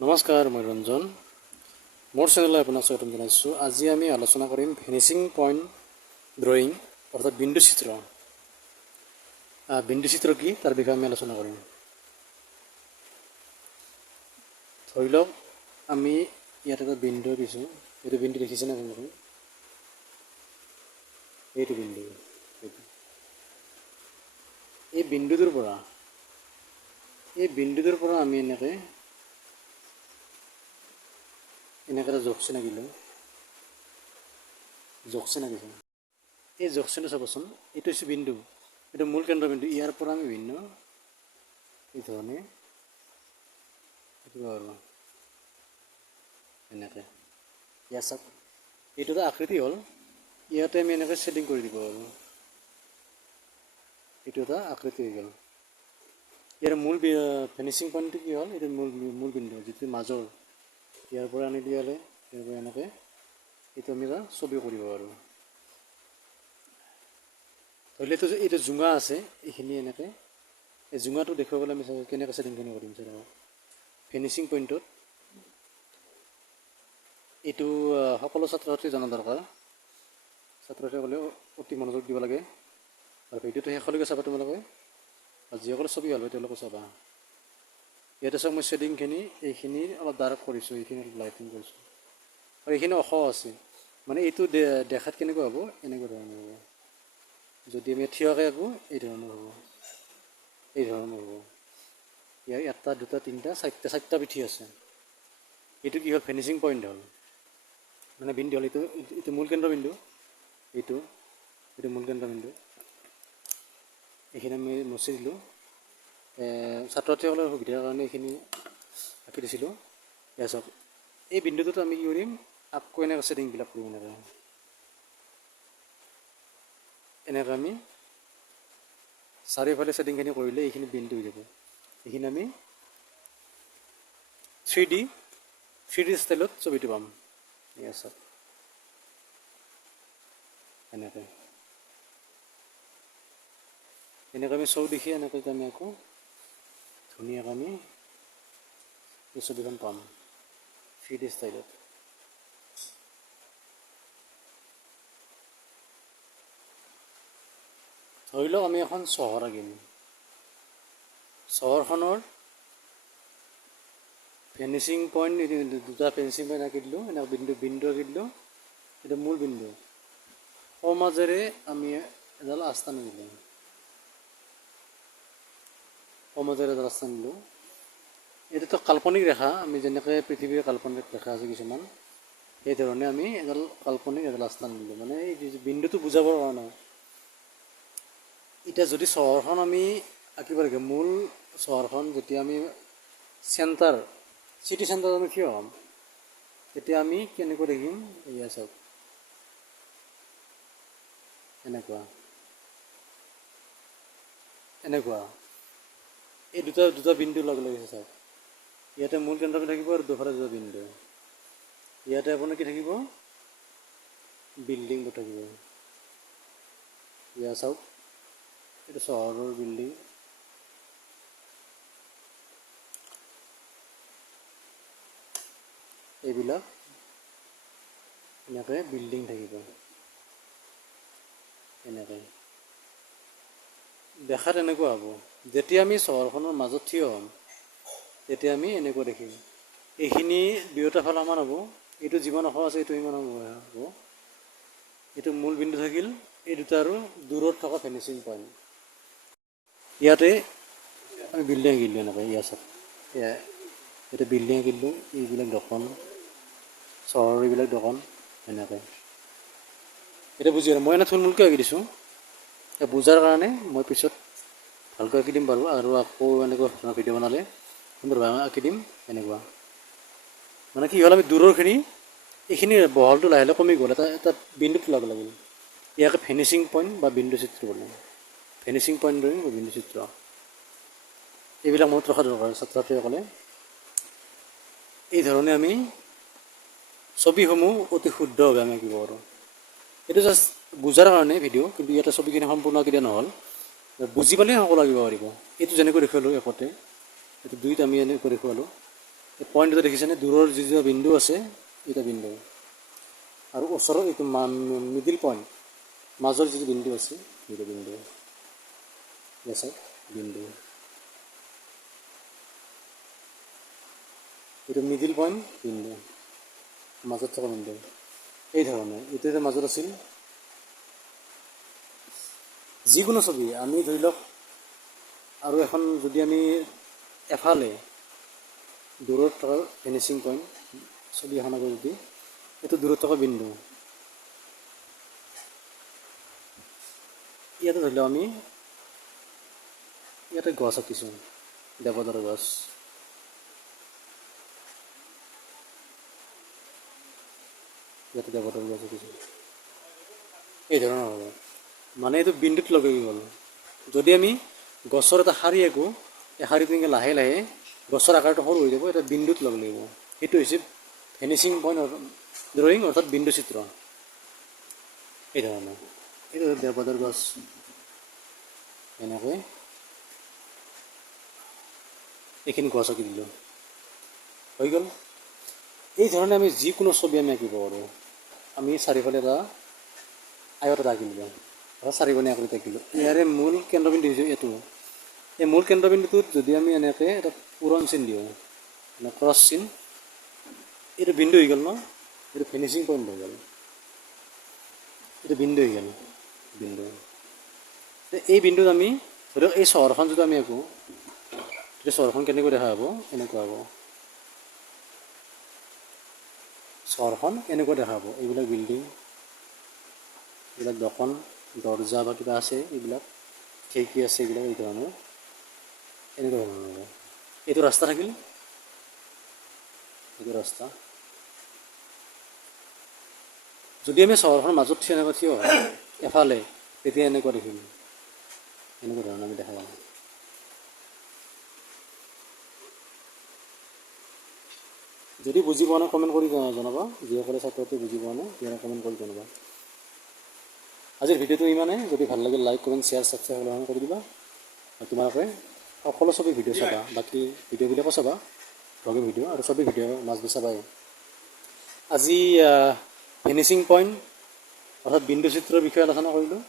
নমস্কাৰ, মই ৰঞ্জন। মোৰ চেনেললৈ আপোনাক স্বাগতম জনাইছোঁ। আজি আমি আলোচনা কৰিম ভেনিচিং পইণ্ট ড্ৰয়িং অৰ্থাৎ বিন্দু চিত্ৰ। বিন্দু চিত্ৰ কি তাৰ বিষয়ে আমি আলোচনা কৰিম। ধৰি লওক আমি ইয়াত এটা বিন্দু দিছোঁ। এইটো বিন্দু দেখিছেনে আপোনালোকে? এইটো বিন্দু, এই বিন্দুটোৰ পৰা আমি এনেকৈ এটা জকচিন আঁকিলোঁ। এই জকচিনটো চাবচোন, এইটো হৈছে বিন্দু, এইটো মূল কেন্দ্ৰবিন্দু। ইয়াৰ পৰা আমি ভিন্ন এই ধৰণে এনেকৈ ইয়াত চাওক, এইটো এটা আকৃতি হ'ল। ইয়াতে আমি এনেকৈ ছেডিং কৰি দিব আৰু এইটো এটা আকৃতি হৈ গ'ল। ইয়াৰ মূল ফিনিচিং পইণ্টটো কি হ'ল? এইটো মূল বিন্দু, যিটো মাজৰ। ইয়াৰ পৰা আনি দিয়ালে ইয়াৰ পৰা এনেকৈ এইটো আমি এটা ছবি কৰিব আৰু ধৰিলে এইটো জোঙা আছে, এইখিনি এনেকৈ এই জোঙাটো দেখুৱাবলৈ আমি কেনেকৈ ছেটিংখিনি কৰিম চাই থাকক। ফিনিচিং পইণ্টত এইটো সকলো ছাত্ৰ ছাত্ৰী জনা দৰকাৰ। ছাত্ৰ ছাত্ৰীসকলেও অতি মনোযোগ দিব লাগে আৰু ভিডিঅ'টো শেষলৈকে চাবা তোমালোকে। আৰু যিসকলে ছবি ভাল পায় তেওঁলোকে চাবা। ইয়াতে চাওক, মই ছেডিংখিনি এইখিনি অলপ ডাৰ্ক কৰিছোঁ, এইখিনি অলপ লাইটিং কৰিছোঁ, আৰু এইখিনি ওখ আছে। মানে এইটো দেখাত কেনেকুৱা হ'ব? এনেকুৱা ধৰণৰ হ'ব। যদি আমি থিয়কৈ আঁকো এই ধৰণৰ হ'ব। ইয়াৰ এটা, দুটা, তিনিটা, চাৰিটা পিঠি আছে। এইটো কি হ'ল? ফিনিচিং পইণ্ট হ'ল, মানে বিন্দু হ'ল। এইটো মূল কেন্দ্ৰবিন্দু, এইটো মূল কেন্দ্ৰবিন্দু। এইখিনি আমি মচি দিলোঁ ছাত্ৰ ছাত্ৰীসকলৰ সুবিধাৰ কাৰণে, এইখিনি আঁকি দিছিলোঁ। এয়া চাওক, এই বিন্দুটোত আমি কি কৰিম? আকৌ এনেকৈ ছেটিংবিলাক কৰিম। এনেকৈ আমি চাৰিওফালে ছেটিংখিনি কৰিলে এইখিনি বিন্দু হৈ যাব। এইখিনি আমি 3D ষ্টাইলত ছবিটো পাম। এয়া চাওক, এনেকৈ আমি চৌদিশে এনেকৈ আমি আকৌ ধুনীয়াকৈ আমি এই ছবিখন পাম 3D ষ্টাইলত। ধৰি লওক আমি এখন চহৰ আঁকিম। চহৰখনৰ ফিনিচিং পইণ্ট, দুটা ফিনিচিং পইণ্ট আঁকি দিলোঁ। এনেকৈ বিন্দু আঁকি দিলোঁ। এইটো মূল বিন্দু। সমাজেৰে আমি এডাল আস্থা নিদিলোঁ। এইটোতো কাল্পনিক ৰেখা। আমি যেনেকৈ পৃথিৱীৰ কাল্পনিক ৰেখা আছে কিছুমান, সেইধৰণে আমি এডাল আস্থা নিদিলোঁ, মানে এই বিন্দুটো বুজাবৰ কাৰণে। এতিয়া যদি চহৰখন আমি আঁকিব লাগে, মূল চহৰখন যেতিয়া আমি চিটি চেণ্টাৰত আমি থিয় হ'ম, তেতিয়া আমি কেনেকৈ দেখিম? এয়া চাওক, এনেকুৱা এই দুটা বিন্দু লগ লাগিছে চাওক। ইয়াতে মূল কেন্দ্ৰবিন্দু থাকিব আৰু দুফালে দুটা বিন্দু। ইয়াতে আপোনাৰ কি থাকিব? বিল্ডিংবোৰ থাকিব। ইয়া চাওক, এইটো চহৰৰ বিল্ডিং। এইবিলাক এনেকৈ বিল্ডিং থাকিব। এনেকৈ দেখাত এনেকুৱা হ'ব। যেতিয়া আমি চহৰখনৰ মাজত থিয় হ'ম, তেতিয়া আমি এনেকুৱা দেখিম। এইখিনি দুয়োটা ফাল সমান হ'ব। এইটো যিমান ওখ আছে এইটো সিমান হ'ব। এইটো মূল বিন্দু থাকিল। এই দুটা আৰু দূৰত থকা ফিনিচিং পইণ্ট। ইয়াতে আমি বিল্ডিং আঁকিলোঁ এনেকৈ। ইয়া চাওক, ইয়াতে বিল্ডিং আঁকিলোঁ। এইবিলাক দোকান, চহৰৰ এইবিলাক দোকান এনেকৈ। এতিয়া বুজি মই থুলমূলকৈ আঁকি দিছোঁ। বুজাৰ কাৰণে মই পিছত ভালকৈ আঁকি দিম বাৰু, আৰু আকৌ এনেকুৱা ভিডিঅ' বনালে সুন্দৰভাৱে আঁকি দিম। এনেকুৱা মানে কি হ'ল? আমি দূৰৰখিনি এইখিনি বহলটো লাহে লাহে কমি গ'ল। এটা বিন্দুত ল'ব লাগিল। ইয়াকে ফিনিচিং পইণ্ট বা বিন্দু চিত্ৰ বোলে। ফিনিচিং পইণ্ট ড্ৰয়িং বা বিন্দু চিত্ৰ, এইবিলাক মনত ৰখা দৰকাৰ ছাত্ৰ ছাত্ৰীসকলে। এই ধৰণে আমি ছবিসমূহ অতি শুদ্ধভাৱে আমি আঁকিব পাৰোঁ। এইটো জাষ্ট বুজাৰ কাৰণে ভিডিঅ', কিন্তু ইয়াতে ছবিখিনি সম্পূৰ্ণ আঁকি দিয়া নহ'ল। বুজি পালেই সকলো আঁকিব পাৰিব। এইটো যেনেকৈ দেখুৱালোঁ একতে, এইটো দুইত আমি এনেকৈ দেখুৱালোঁ। এই পইণ্ট দুটা দেখিছেনে, দূৰৰ যি বিন্দু আছে এইটা বিন্দু, আৰু ওচৰৰ এইটো মিডিল পইণ্ট, মাজৰ যিটো বিন্দু আছে সেইটো বিন্দু, আছে বিন্দু, এইটো মিডিল পইণ্ট বিন্দু, মাজত থকা বিন্দু। এই ধৰণে এইটো যে মাজত আছিল। যিকোনো ছবি আমি ধৰি লওক, আৰু এখন যদি আমি এফালে দূৰত থকা ভেনিচিং পইণ্ট ছবি এখন আকৌ যদি এইটো দূৰত থকা বিন্দু, ইয়াতে ধৰি লওক আমি ইয়াতে গছ আঁকিছোঁ, দেৱদাৰ গছ, ইয়াতে দেৱদাৰ গছ আঁকিছোঁ, এই ধৰণৰ হ'ব। মানে এইটো বিন্দুত লগাই গ'ল। যদি আমি গছৰ এটা শাৰী আঁকো, এই শাৰীটো এনেকৈ লাহে লাহে গছৰ আকাৰটো সৰু হৈ যাব, এটা বিন্দুত লগ লাগিব। সেইটো হৈছে ভেনিচিং পইণ্ট ড্ৰয়িং, অৰ্থাৎ বিন্দু চিত্ৰ। এই ধৰণৰ এইটো দেৱদাৰ গছ, এনেকৈ এইখিনি গছ আঁকি দিলোঁ, হৈ গ'ল। এই ধৰণে আমি যিকোনো ছবি আমি আঁকিব পাৰোঁ। আমি চাৰিওফালে এটা আয়ত এটা আঁকি দিলোঁ, চাৰিকোণী আকৃতি আঁকিলোঁ। ইয়াৰে মূল কেন্দ্ৰবিন্দু হৈছে এইটো। এই মূল কেন্দ্ৰবিন্দুটোত যদি আমি এনেকৈ এটা পূৰণ চিন দিওঁ, মানে ক্ৰছ চিন, এইটো বিন্দু হৈ গ'ল ন, এইটো ফিনিচিং পইণ্ট হৈ গ'ল, এইটো বিন্দু হৈ গ'ল, বিন্দু। এই বিন্দুত আমি ধৰি লওক এই চহৰখন যদি আমি আঁকো, তেতিয়া চহৰখন কেনেকৈ দেখা হ'ব, এনেকুৱা হ'ব। চহৰখন এনেকুৱা দেখা হ'ব, এইবিলাক বিল্ডিং, এইবিলাক দোকান, দৰ্জা বা কিবা আছে, এইবিলাক খিৰিকী আছে, এইবিলাক এই ধৰণৰ এনেকুৱা ধৰণৰ হ'ব। এইটো ৰাস্তা থাকিল, এইটো ৰাস্তা। যদি আমি চহৰখনৰ মাজত এনেকুৱা থিয় হয় এফালে, তেতিয়া এনেকুৱা দেখিম, এনেকুৱা ধৰণৰ আমি দেখা পাম। যদি বুজি পোৱা নাই কমেণ্ট কৰি জনাবা, যিসকলে ছাত্ৰ বুজি পোৱা নাই তেওঁলোকে কমেণ্ট কৰি জনাবা। আজিৰ ভিডিঅ'টো ইমানেই। যদি ভাল লাগে লাইক, কমেণ্ট, শ্বেয়াৰ, ছাবস্ক্ৰাইব কৰি দিবা। আৰু তোমালোকে সকলো ছবি ভিডিঅ' চাবা, বাকী ভিডিঅ'বিলাকো চাবা, ব্লগিং ভিডিঅ' আৰু ছবি ভিডিঅ' মাজত চাবাই। আজি ফিনিচিং পইণ্ট অৰ্থাৎ বিন্দু চিত্ৰৰ বিষয়ে আলোচনা কৰিলোঁ।